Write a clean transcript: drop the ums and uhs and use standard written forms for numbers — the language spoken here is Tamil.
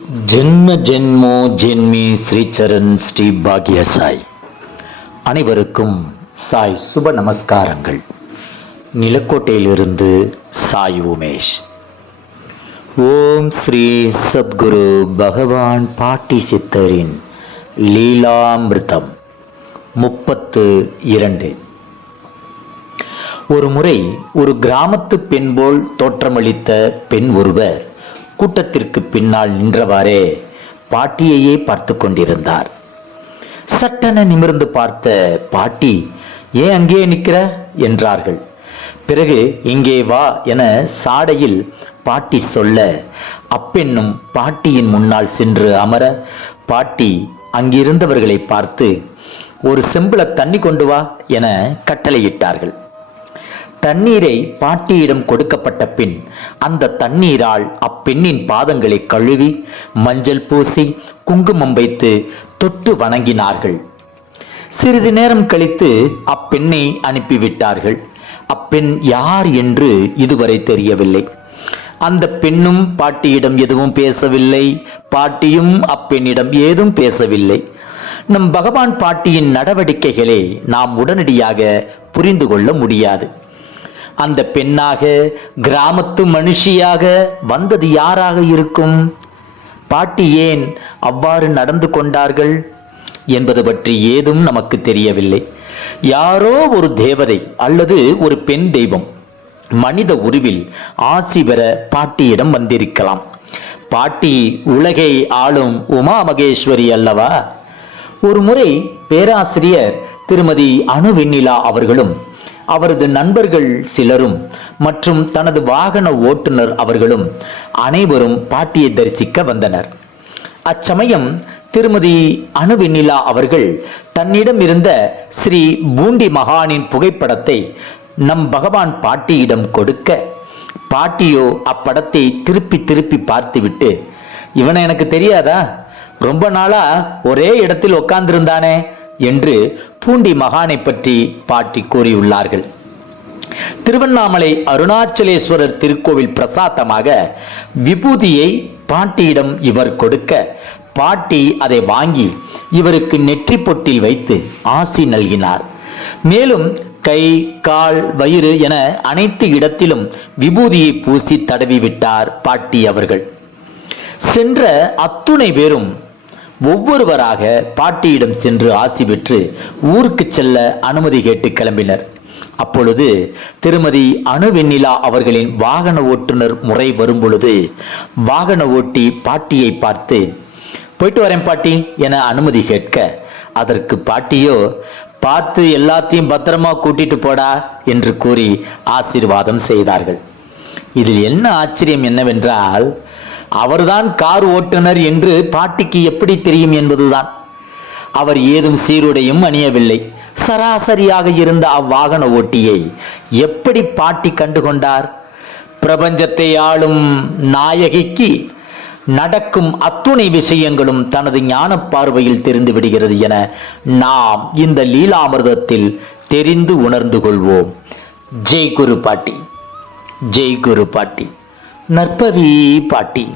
ஜென்ம ஜென்மோ ஜென்மி ஸ்ரீச்சரண் ஸ்ரீ பாக்ய சாய். அனைவருக்கும் சாய் சுப நமஸ்காரங்கள். நிலக்கோட்டையிலிருந்து சாய் உமேஷ். ஓம் ஸ்ரீ சத்குரு பகவான் பாட்டி சித்தரின் லீலாமிருதம் 32. ஒரு முறை ஒரு கிராமத்து பெண் போல் தோற்றமளித்த பெண் ஒருவர் கூட்டத்திற்கு பின்னால் நின்றவாறே பாட்டியையே பார்த்து கொண்டிருந்தார். சட்டென நிமிர்ந்து பார்த்த பாட்டி, ஏன் அங்கே நிற்கிற என்றார்கள். பிறகு இங்கே வா என சாடையில் பாட்டி சொல்ல, அப்பெண்ணும் பாட்டியின் முன்னால் சென்று அமர, பாட்டி அங்கிருந்தவர்களை பார்த்து ஒரு செம்புல தண்ணி கொண்டு வா என கட்டளையிட்டார்கள். தண்ணீரை பாட்டியிடம் கொடுக்கப்பட்ட பின் அந்த தண்ணீரால் அப்பெண்ணின் பாதங்களை கழுவி மஞ்சள் பூசி குங்குமம் வைத்து தொட்டு வணங்கினார்கள். சிறிது நேரம் கழித்து அப்பெண்ணை அனுப்பிவிட்டார்கள். அப்பெண் யார் என்று இதுவரை தெரியவில்லை. அந்த பெண்ணும் பாட்டியிடம் எதுவும் பேசவில்லை, பாட்டியும் அப்பெண்ணிடம் ஏதும் பேசவில்லை. நம் பகவான் பாட்டியின் நடவடிக்கைகளை நாம் உடனடியாக புரிந்து கொள்ள முடியாது. அந்த பெண்ணாக, கிராமத்து மனுஷியாக வந்தது யாராக இருக்கும்? பாட்டி ஏன் அவ்வாறு நடந்து கொண்டார்கள் என்பது பற்றி ஏதும் நமக்கு தெரியவில்லை. யாரோ ஒரு தேவதை அல்லது ஒரு பெண் தெய்வம் மனித உருவில் ஆசி பெற பாட்டியிடம் வந்திருக்கலாம். பாட்டி உலகை ஆளும் உமா மகேஸ்வரி அல்லவா? ஒரு முறை பேராசிரியர் திருமதி அணு வெண்ணிலா அவர்களும் அவரது நண்பர்கள் சிலரும் மற்றும் தனது வாகன ஓட்டுநர் அவர்களும் அனைவரும் பாட்டியை தரிசிக்க வந்தனர். அச்சமயம் திருமதி அணு வெண்ணிலா அவர்கள் தன்னிடம் இருந்த ஸ்ரீ பூண்டி மகானின் புகைப்படத்தை நம் பகவான் பாட்டியிடம் கொடுக்க, பாட்டியோ அப்படத்தை திருப்பி திருப்பி பார்த்துவிட்டு, இவனை எனக்கு தெரியாதா, ரொம்ப நாளா ஒரே இடத்தில் உட்கார்ந்திருந்தானே என்று பூண்டி மகானை பற்றி பாட்டி கூறியுள்ளார்கள். திருவண்ணாமலை அருணாச்சலேஸ்வரர் திருக்கோவில் பிரசாதமாக விபூதியை பாட்டியிடம் இவர் கொடுக்க, பாட்டி அதை வாங்கி இவருக்கு நெற்றி பொட்டில் வைத்து ஆசி நல்கினார். மேலும் கை, கால், வயிறு என அனைத்து இடத்திலும் விபூதியை பூசி தடவி விட்டார் பாட்டி அவர்கள். சென்ற அத்துணை பேரும் ஒவ்வொருவராக பாட்டியிடம் சென்று ஆசி பெற்று ஊருக்கு செல்ல அனுமதி கேட்டு கிளம்பினர். அப்பொழுது திருமதி அணு வெண்ணிலா அவர்களின் வாகன ஓட்டுநர் முறை வரும் பொழுது வாகன ஓட்டி பாட்டியை பார்த்து, போயிட்டு வரேன் பாட்டி என அனுமதி கேட்க, அதற்கு பாட்டியோ, பார்த்து எல்லாத்தையும் பத்திரமா கூட்டிட்டு போடா என்று கூறி ஆசீர்வாதம் செய்தார்கள். இதில் என்ன ஆச்சரியம் என்னவென்றால், அவர்தான் கார் ஓட்டுநர் என்று பாட்டிக்கு எப்படி தெரியும் என்பதுதான். அவர் ஏதும் சீருடையும் அணியவில்லை. சராசரியாக இருந்த அவ்வாகன ஓட்டியை எப்படி பாட்டி கண்டுகொண்டார்? பிரபஞ்சத்தை ஆளும் நாயகிக்கு நடக்கும் அத்துணை விஷயங்களும் தனது ஞான பார்வையில் தெரிந்து விடுகிறது என நாம் இந்த லீலாமிர்தத்தில் தெரிந்து உணர்ந்து கொள்வோம். ஜெய் குரு பாட்டி, ஜெய் குரு பாட்டி, நற்பவி பாட்டி.